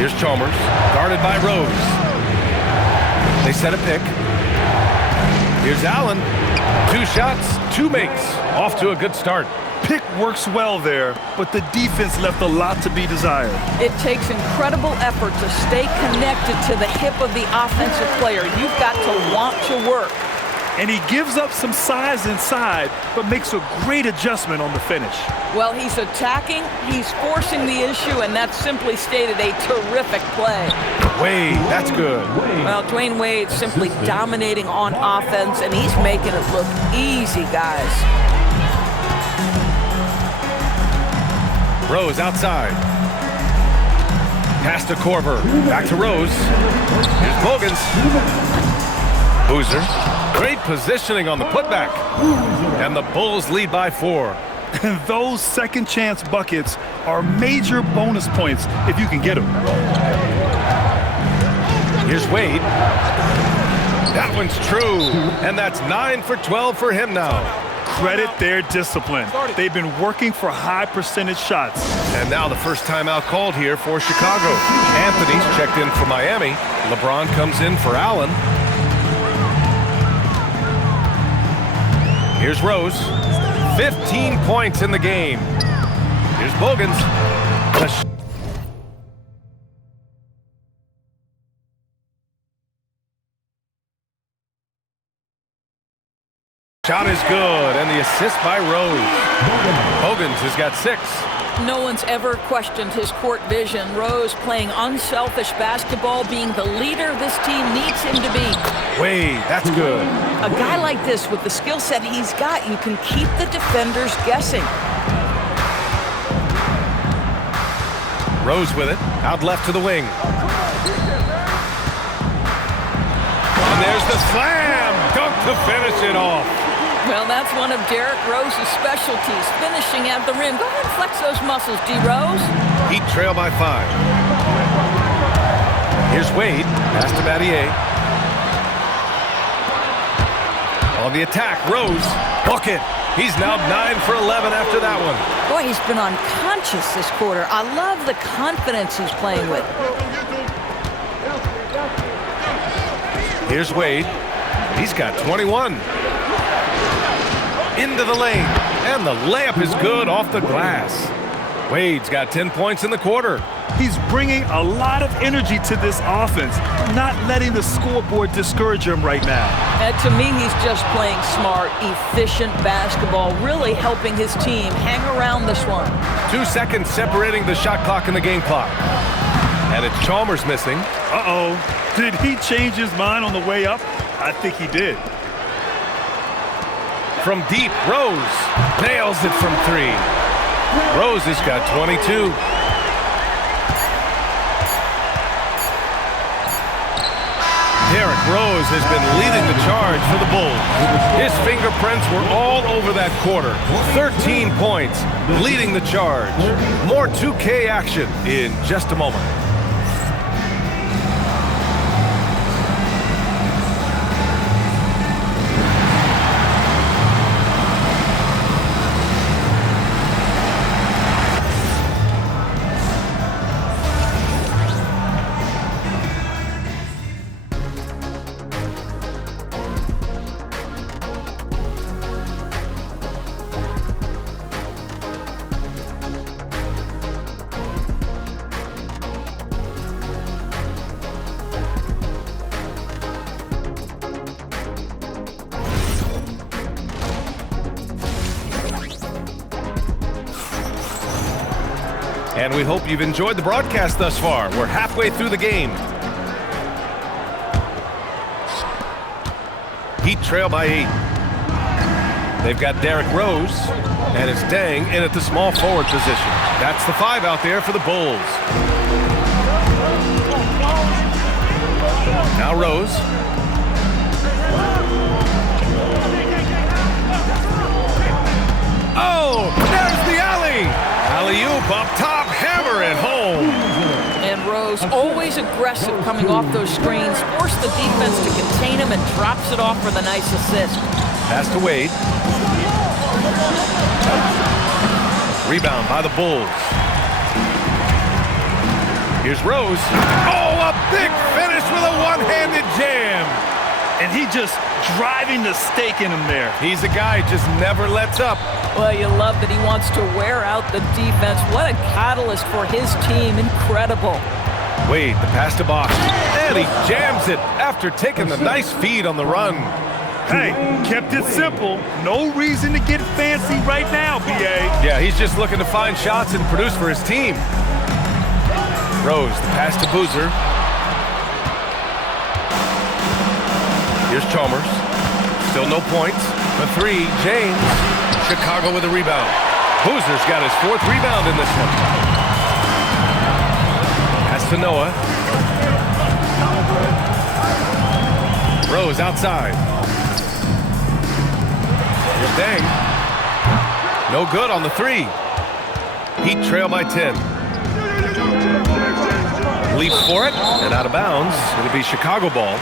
Here's Chalmers, guarded by Rose. They set a pick. Here's Allen. 2 shots, 2 makes. Off to a good start. Pick works well there, but the defense left a lot to be desired. It takes incredible effort to stay connected to the hip of the offensive player. You've got to want to work. And he gives up some size inside, but makes a great adjustment on the finish. Well, he's attacking, he's forcing the issue, and that's simply stated a terrific play. Wade, that's good. Well, Dwayne Wade simply dominating on offense, and he's making it look easy, guys. Rose outside. Pass to Korver. Back to Rose. Here's Bogans. Boozer. Great positioning on the putback. And the Bulls lead by 4. And those second chance buckets are major bonus points if you can get them. Here's Wade. That one's true. And that's 9 for 12 for him now. Credit their discipline. They've been working for high percentage shots. And now the first timeout called here for Chicago. Anthony's checked in for Miami. LeBron comes in for Allen. Here's Rose. 15 points in the game. Here's Bogans. Shot is good, and the assist by Rose. Bogans has got 6. No one's ever questioned his court vision. Rose playing unselfish basketball, being the leader this team needs him to be. Wade, that's good. A guy like this, with the skill set he's got, you can keep the defenders guessing. Rose with it, out left to the wing. And there's the slam! Dunk to finish it off. Well, that's one of Derrick Rose's specialties, finishing at the rim. Go ahead and flex those muscles, D. Rose. Heat trail by 5. Here's Wade, pass to Battier. On the attack, Rose, bucket. He's now 9 for 11 after that one. Boy, he's been unconscious this quarter. I love the confidence he's playing with. Here's Wade. He's got 21. Into the lane, and the layup is good off the glass. Wade's got 10 points in the quarter. He's bringing a lot of energy to this offense, not letting the scoreboard discourage him right now. And to me, he's just playing smart, efficient basketball, really helping his team hang around this one. 2 seconds separating the shot clock and the game clock. And it's Chalmers missing. Uh-oh. Did he change his mind on the way up? I think he did. From deep, Rose nails it from 3. Rose has got 22. Derrick Rose has been leading the charge for the Bulls. His fingerprints were all over that quarter. 13 points, leading the charge. More 2K action in just a moment. And we hope you've enjoyed the broadcast thus far. We're halfway through the game. Heat trail by 8. They've got Derrick Rose, and it's Dang in at the small forward position. That's the 5 out there for the Bulls. Now Rose. Oh, there's the alley. Alley-oop up top, hammer it home. And Rose, always aggressive coming off those screens, forced the defense to contain him and drops it off for the nice assist. Pass to Wade. Rebound by the Bulls. Here's Rose. Oh, a big finish with a one-handed jam. And he just driving the stake in him there. He's a guy just never lets up. Well, you love that he wants to wear out the defense. What a catalyst for his team. Incredible. Wade, the pass to Box. And he jams it after taking the nice feed on the run. Hey, kept it simple. No reason to get fancy right now, B.A. Yeah, he's just looking to find shots and produce for his team. Rose, the pass to Boozer. Here's Chalmers. Still no points. For three, James. Chicago with a rebound. Boozer's got his 4th rebound in this one. Pass to Noah. Rose outside. Here's Dang. No good on the 3. Heat trail by 10. Leaps for it and out of bounds. It'll be Chicago ball.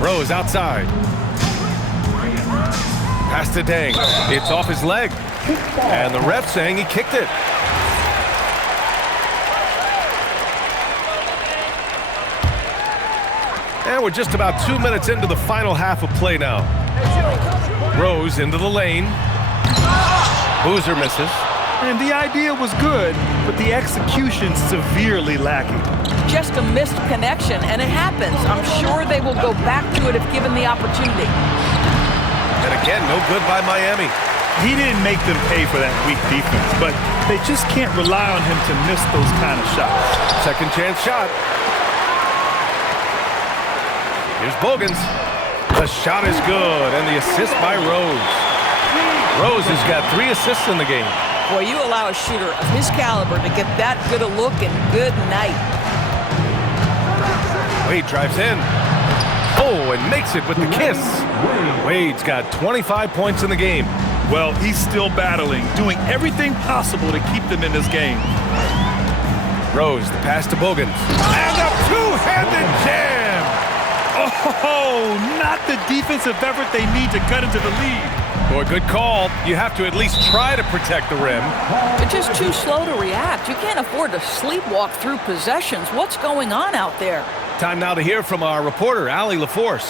Rose outside. Pass to Dang. It's off his leg. And the ref saying he kicked it. And we're just about 2 minutes into the final half of play now. Rose into the lane. Boozer misses. And the idea was good, but the execution severely lacking. Just a missed connection, and it happens. I'm sure they will go back to it if given the opportunity. And again, no good by Miami. He didn't make them pay for that weak defense, but they just can't rely on him to miss those kind of shots. Second chance shot. Here's Bogans. The shot is good, and the assist by Rose. Rose has got 3 assists in the game. Boy, you allow a shooter of his caliber to get that good a look, and good night. Wade drives in. Oh, and makes it with the kiss. Wade's got 25 points in the game. Well, he's still battling, doing everything possible to keep them in this game. Rose, the pass to Bogans. And a two-handed jam! Oh, not the defensive effort they need to cut into the lead. Boy, good call. You have to at least try to protect the rim. They're just too slow to react. You can't afford to sleepwalk through possessions. What's going on out there? Time now to hear from our reporter, Allie LaForce.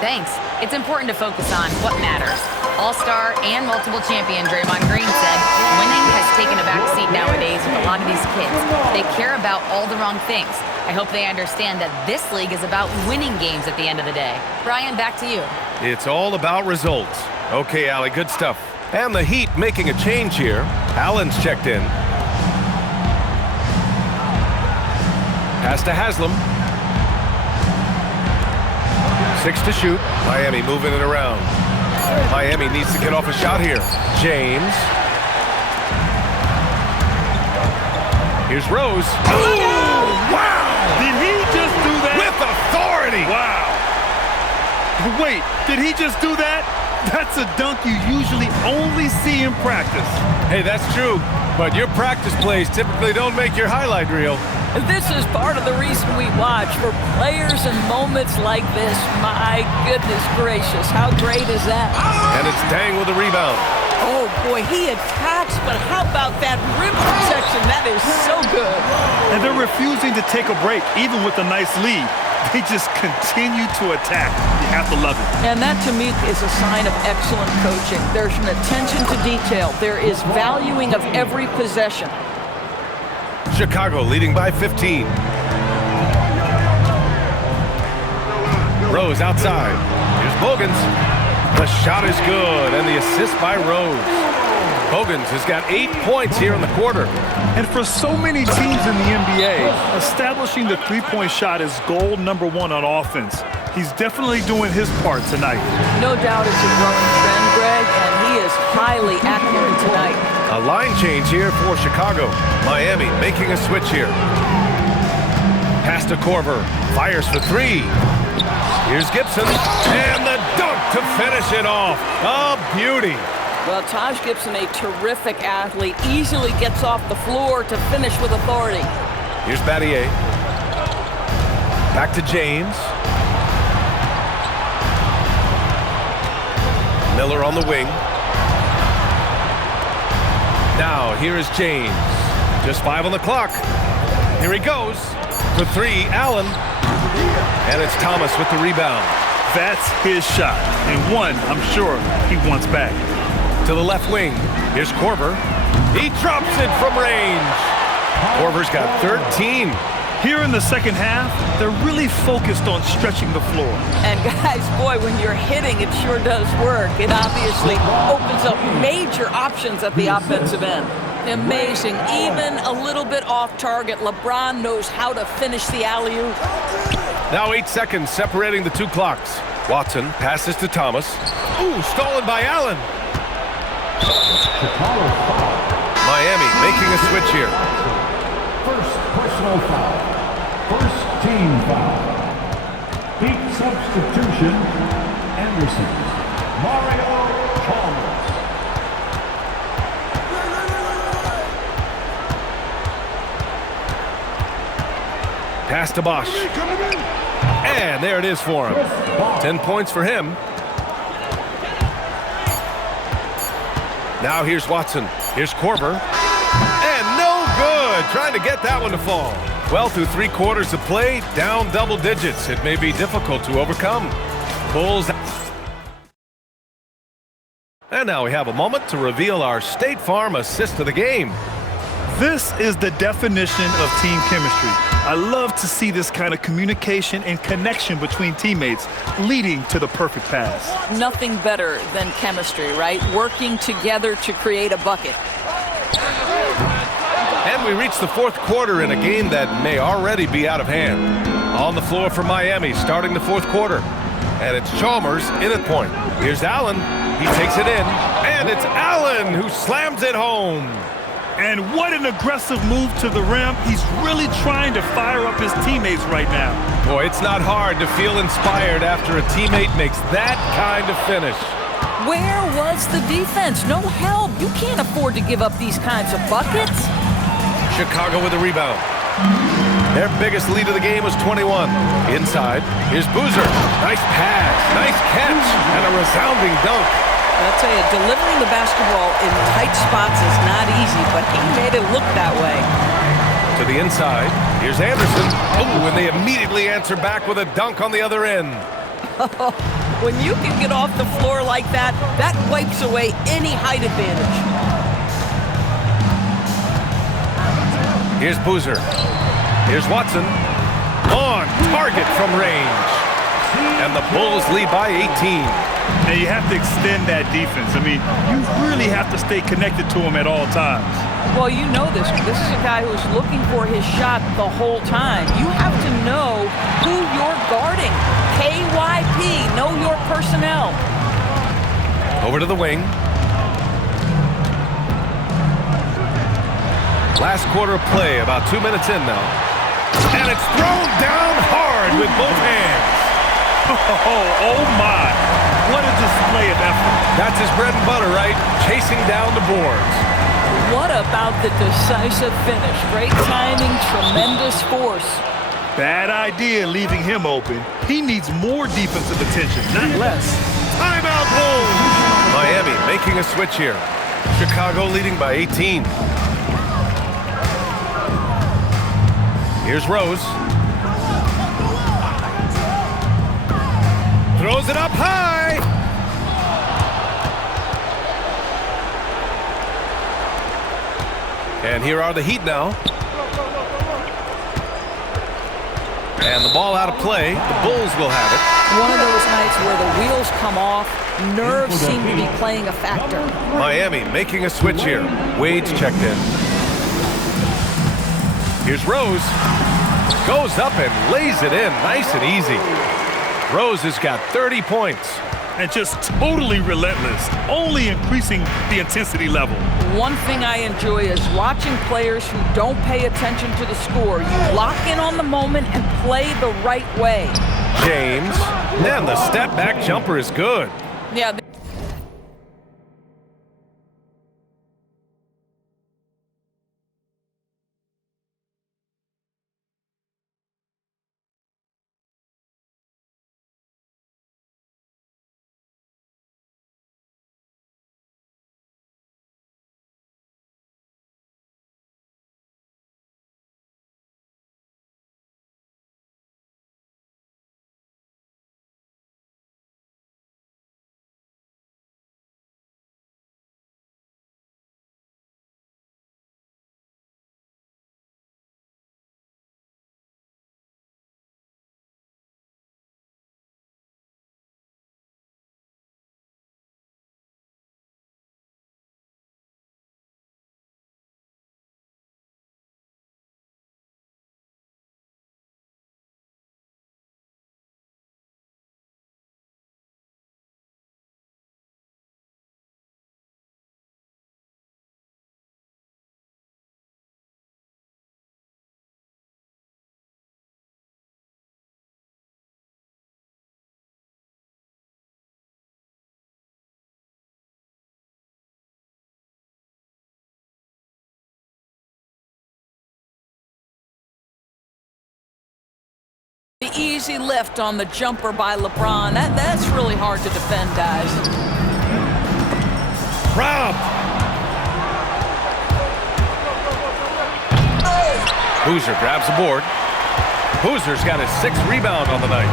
Thanks. It's important to focus on what matters. All-star and multiple champion Draymond Green said winning has taken a backseat nowadays with a lot of these kids. They care about all the wrong things. I hope they understand that this league is about winning games at the end of the day. Brian, back to you. It's all about results. Okay, Allie, good stuff. And the Heat making a change here. Allen's checked in. Pass to Haslam. 6 to shoot. Miami moving it around. Miami needs to get off a shot here. James. Here's Rose. Oh, wow! Did he just do that? With authority! Wow. Wait, did he just do that? That's a dunk you usually only see in practice. Hey, that's true. But your practice plays typically don't make your highlight reel. This is part of the reason we watch, for players and moments like this. My goodness gracious, how great is that? And it's Dang with a rebound. Oh boy, he attacks, but how about that rim protection? That is so good. And they're refusing to take a break, even with a nice lead. They just continue to attack. You have to love it. And that, to me, is a sign of excellent coaching. There's an attention to detail. There is valuing of every possession. Chicago leading by 15. Rose outside. Here's Bogans. The shot is good, and the assist by Rose. Bogans has got 8 points here in the quarter. And for so many teams in the NBA, establishing the three-point shot is goal number 1 on offense. He's definitely doing his part tonight. No doubt it's a growing trend, Greg, and he is highly accurate tonight. A line change here for Chicago. Miami making a switch here. Pass to Korver. Fires for 3. Here's Gibson. And the dunk to finish it off. A beauty. Well, Taj Gibson, a terrific athlete, easily gets off the floor to finish with authority. Here's Battier. Back to James. Miller on the wing. Now, here is James. Just 5 on the clock. Here he goes. For 3, Allen. And it's Thomas with the rebound. That's his shot, and one I'm sure he wants back. To the left wing. Here's Korver. He drops it from range. Korver's got 13. Here in the second half, they're really focused on stretching the floor. And guys, boy, when you're hitting, it sure does work. It obviously opens up major options at the offensive end. Amazing. Even a little bit off target, LeBron knows how to finish the alley-oop. Now 8 seconds separating the 2 clocks. Watson passes to Thomas. Ooh, stolen by Allen. Miami making a switch here. First personal foul. First team foul. Deep substitution. Anderson. Mario Chalmers. Pass to Bosch. And there it is for him. 10 points for him. Now here's Watson. Here's Korver. And no good. Trying to get that one to fall. Well, through 3 quarters of play, down double digits. It may be difficult to overcome. Bulls. And now we have a moment to reveal our State Farm assist of the game. This is the definition of team chemistry. I love to see this kind of communication and connection between teammates leading to the perfect pass. Nothing better than chemistry, right? Working together to create a bucket. And we reach the 4th quarter in a game that may already be out of hand. On the floor for Miami, starting the 4th quarter. And it's Chalmers in at point. Here's Allen. He takes it in. And it's Allen who slams it home. And what an aggressive move to the rim. He's really trying to fire up his teammates right now. Boy, it's not hard to feel inspired after a teammate makes that kind of finish. Where was the defense? No help. You can't afford to give up these kinds of buckets. Chicago with a rebound. Their biggest lead of the game was 21. Inside, here's Boozer. Nice pass, nice catch, and a resounding dunk. I'll tell you, delivering the basketball in tight spots is not easy, but he made it look that way. To the inside, here's Anderson. Oh, and they immediately answer back with a dunk on the other end. When you can get off the floor like that, that wipes away any height advantage. Here's Boozer. Here's Watson. On target from range. And the Bulls lead by 18. And you have to extend that defense. I mean, you really have to stay connected to him at all times. Well, you know this. This is a guy who's looking for his shot the whole time. You have to know who you're guarding. KYP, know your personnel. Over to the wing. Last quarter of play, about 2 minutes in now. And it's thrown down hard with both hands. Oh my. What a display of effort. That's his bread and butter, right? Chasing down the boards. What about the decisive finish? Great timing, tremendous force. Bad idea leaving him open. He needs more defensive attention, not less. Timeout Bulls! Miami making a switch here. Chicago leading by 18. Here's Rose. Throws it up high. And here are the Heat now. And the ball out of play. The Bulls will have it. One of those nights where the wheels come off, nerves seem to be playing a factor. Miami making a switch here. Wade's checked in. Here's Rose. Goes up and lays it in nice and easy. Rose has got 30 points. And just totally relentless, only increasing the intensity level. One thing I enjoy is watching players who don't pay attention to the score. You lock in on the moment and play the right way. James. And the step back jumper is good. Yeah. easy lift on the jumper by LeBron. That's really hard to defend, guys. Rob. Boozer grabs the board. Boozer's got his 6th rebound on the night.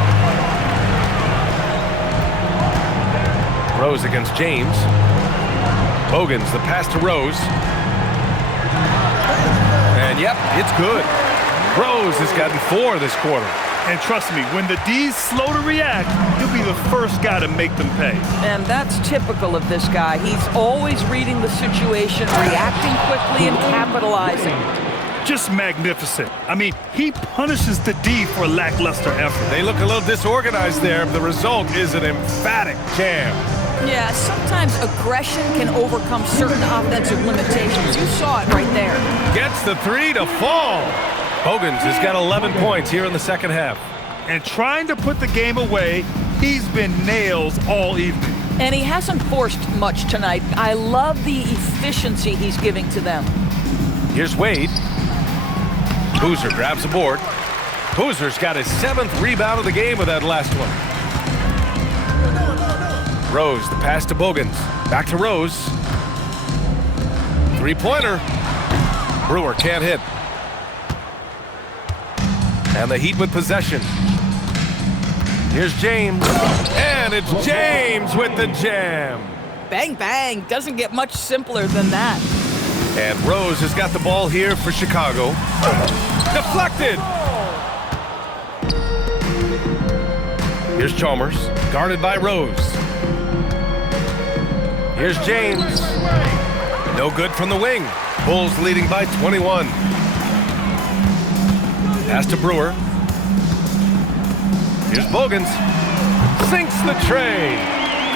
Rose against James. Bogans the pass to Rose. And yep, it's good. Rose has gotten 4 this quarter. And trust me, when the D's slow to react, he'll be the first guy to make them pay. And that's typical of this guy. He's always reading the situation, reacting quickly and capitalizing. Just magnificent. I mean, he punishes the D for lackluster effort. They look a little disorganized there, but the result is an emphatic jam. Yeah, sometimes aggression can overcome certain offensive limitations. You saw it right there. Gets the 3 to fall. Bogans has got 11 points here in the second half. And trying to put the game away, he's been nails all evening. And he hasn't forced much tonight. I love the efficiency he's giving to them. Here's Wade. Boozer grabs the board. Boozer's got his 7th rebound of the game with that last one. Rose, the pass to Bogans. Back to Rose. 3-pointer. Brewer can't hit. And the Heat with possession. Here's James. And it's James with the jam. Bang, bang. Doesn't get much simpler than that. And Rose has got the ball here for Chicago. Deflected. Here's Chalmers, guarded by Rose. Here's James. No good from the wing. Bulls leading by 21. Pass to Brewer. Here's Bogans. Sinks the tray.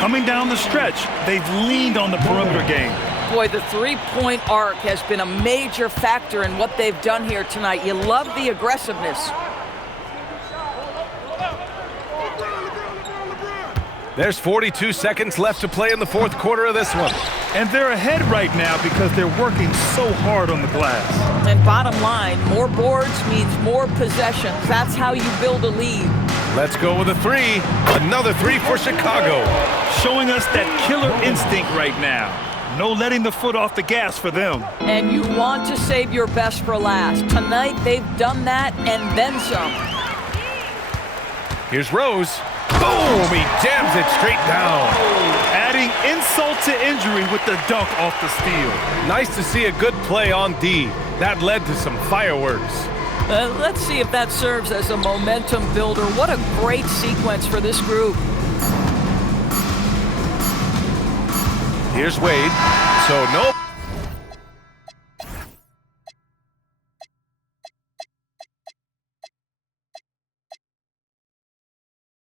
Coming down the stretch, they've leaned on the perimeter game. Boy, the three-point arc has been a major factor in what they've done here tonight. You love the aggressiveness. There's 42 seconds left to play in the fourth quarter of this one. And they're ahead right now because they're working so hard on the glass. And bottom line, more boards means more possessions. That's how you build a lead. Let's go with a 3. Another 3 for Chicago. Showing us that killer instinct right now. No letting the foot off the gas for them. And you want to save your best for last. Tonight, they've done that and then some. Here's Rose. Boom! He jams it straight down. Adding insult to injury with the dunk off the steal. Nice to see a good play on D. That led to some fireworks. Let's see if that serves as a momentum builder. What a great sequence for this group. Here's Wade. So no